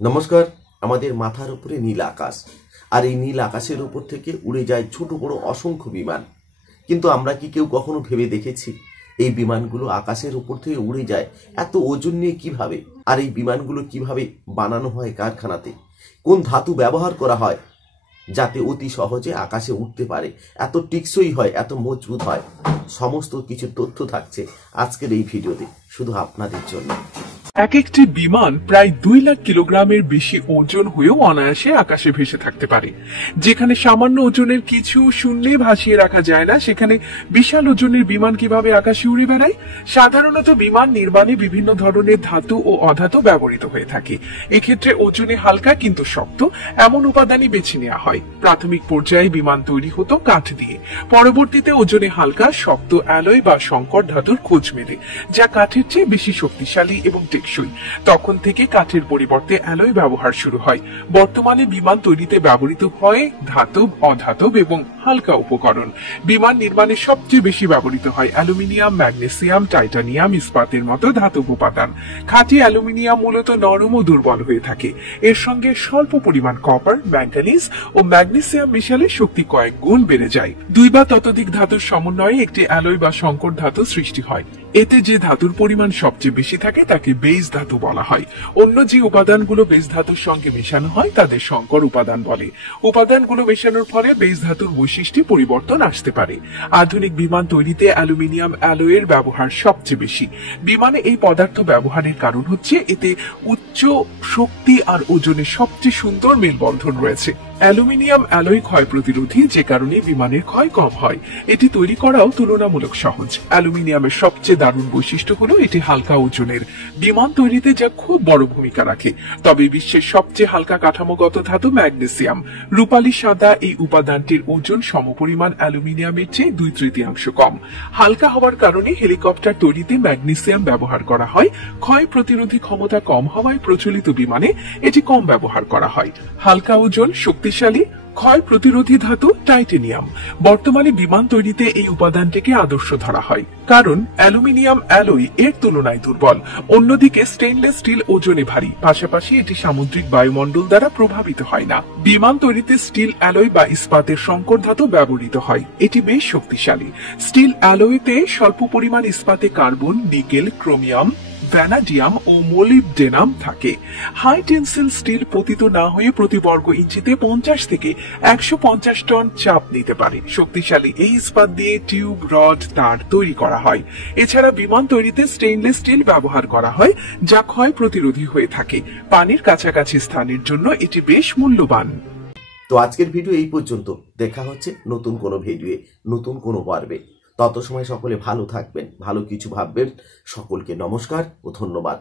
নমস্কার। আমাদের মাথার উপরে নীল আকাশ, আর এই নীল আকাশের উপর থেকে উড়ে যায় ছোট বড় অসংখ্য বিমান। কিন্তু আমরা কি কেউ কখনো ভেবে দেখেছি এই বিমানগুলো আকাশের উপর থেকে উড়ে যায় এত ওজন নিয়ে কিভাবে? আর এই বিমানগুলো কিভাবে বানানো হয় কারখানাতে? কোন ধাতু ব্যবহার করা হয় যাতে অতি সহজে আকাশে উঠতে পারে, এত টিকসই হয়, এত মজবুত হয়? সমস্ত কিছু তথ্য থাকছে আজকের এই ভিডিওতে, শুধু আপনাদের জন্য। এক একটি বিমান প্রায় 2 লাখ কিলোগ্রামের বেশি ওজন হয়েও অনায়াসে আকাশে ভেসে থাকতে পারে। যেখানে সামান্য ওজনের কিছু শূন্যে ভাসিয়ে রাখা যায় না, সেখানে বিশাল ওজনের বিমান কিভাবে আকাশে উড়ে বেড়ায়? সাধারণত বিমান নির্মাণে বিভিন্ন ধরনের ধাতু ও অধাতু ব্যবহৃত হয়ে থাকে। এক্ষেত্রে ওজনে হালকা কিন্তু শক্ত এমন উপাদানই বেছে নেওয়া হয়। প্রাথমিক পর্যায়ে বিমান তৈরি হতো কাঠ দিয়ে, পরবর্তীতে ওজনে হালকা শক্ত অ্যালয় বা সংকর ধাতুর খোঁজ মেলে, যা কাঠের চেয়ে বেশি শক্তিশালী এবং তখন থেকে কাঠের পরিবর্তে অ্যালয় ব্যবহার শুরু হয়। বর্তমানে বিমান তৈরিতে ব্যবহৃত হয় ধাতব, অধাতব এবং হালকা উপকরণ। বিমান নির্মাণে সবচেয়ে বেশি ব্যবহৃত হয় অ্যালুমিনিয়াম, ম্যাগনেসিয়াম, টাইটানিয়াম, ইস্পাতের মতো ধাতব উপাদান। খাঁটি অ্যালুমিনিয়াম মূলত নরম ও দুর্বল হয়ে থাকে। এর সঙ্গে স্বল্প পরিমাণ কপার, ম্যাঙ্গানিজ ও ম্যাগনেসিয়াম মিশালে শক্তি কয়েক গুণ বেড়ে যায়। 2 বা ততোধিক ধাতুর সমন্বয়ে একটি অ্যালয় বা সংকর ধাতু সৃষ্টি হয়। এতে যে ধাতুর পরিমাণ সবচেয়ে বেশি থাকে তাকে বেস ধাতু বলা হয়। অন্য যে উপাদানগুলো বেস ধাতুর সঙ্গে মেশানো হয় তাদের সংকর উপাদান বলে। উপাদানগুলো মেশানোর ফলে বেস ধাতুর বৈশিষ্ট্যে পরিবর্তন আসতে পারে। আধুনিক বিমান তৈরিতে অ্যালুমিনিয়াম অ্যালয়ের ব্যবহার সবচেয়ে বেশি। বিমানে এই পদার্থ ব্যবহারের কারণ হচ্ছে এতে উচ্চ শক্তি আর ওজনের সবচেয়ে সুন্দর মেলবন্ধন রয়েছে। অ্যালুমিনিয়াম অ্যালয় ক্ষয় প্রতিরোধী, যে কারণে বিমানের ক্ষয় কম হয়। এটি তৈরি করাও তুলনামূলক সহজ। অ্যালুমিনিয়ামের সবচেয়ে দারুণ বৈশিষ্ট্য হলো এটি হালকা ওজনের। বিমান তৈরিতে যা খুব বড় ভূমিকা রাখে। তবে বিশ্বের সবচেয়ে হালকা কাঠামোগত ধাতু ম্যাগনেসিয়াম। রূপালী সাদা এই উপাদানটির ওজন সমপরিমাণ অ্যালুমিনিয়ামের চেয়ে 2/3 কম। হালকা হওয়ার কারণে হেলিকপ্টার তৈরিতে ম্যাগনেসিয়াম ব্যবহার করা হয়। ক্ষয় প্রতিরোধী ক্ষমতা কম হওয়ায় প্রচলিত বিমানে এটি কম ব্যবহার করা হয়। হালকা ওজন, শক্তিশালী, ক্ষয় প্রতিরোধী ধাতু টাইটানিয়াম। বর্তমানে বিমান তৈরিতে এই উপাদানটিকে আদর্শ ধরা হয়, কারণ অ্যালুমিনিয়াম অ্যালয় এর তুলনায় দুর্বল। অন্যদিকে স্টেইনলেস স্টিল ওজনে ভারী, পাশাপাশি এটি সামুদ্রিক বায়ুমণ্ডল দ্বারা প্রভাবিত হয় না। বিমান তৈরিতে স্টিল অ্যালয় বা ইস্পাতের সংকর ধাতু ব্যবহৃত হয়। এটি বেশ শক্তিশালী। স্টিল অ্যালয়তে স্বল্প পরিমাণ ইস্পাতে কার্বন, নিকেল, ক্রোমিয়াম, ভ্যানাডিয়াম ও মোলিবডেনাম থাকে। হাই টেনসিল স্টিল পতিত না হয়ে প্রতি বর্গ ইঞ্চিতে 50 থেকে 150 টন চাপ নিতে পারে। শক্তিশালী এই ইস্পাত দিয়ে টিউব, রড, তার তৈরি করা হয়। এছাড়া বিমান তৈরিতে স্টেইনলেস স্টিল ব্যবহার করা হয়, যা ক্ষয় প্রতিরোধী হয়ে থাকে। পানির কাছাকাছি স্থানের জন্য এটি বেশ মূল্যবান। তো আজকের ভিডিও এই পর্যন্ত। দেখা হচ্ছে নতুন কোনো ভিডিওয়ে, নতুন কোনো পর্বে। তত সময় সকলে ভালো থাকবেন, ভালো কিছু ভাববেন। সকলকে নমস্কার ও ধন্যবাদ।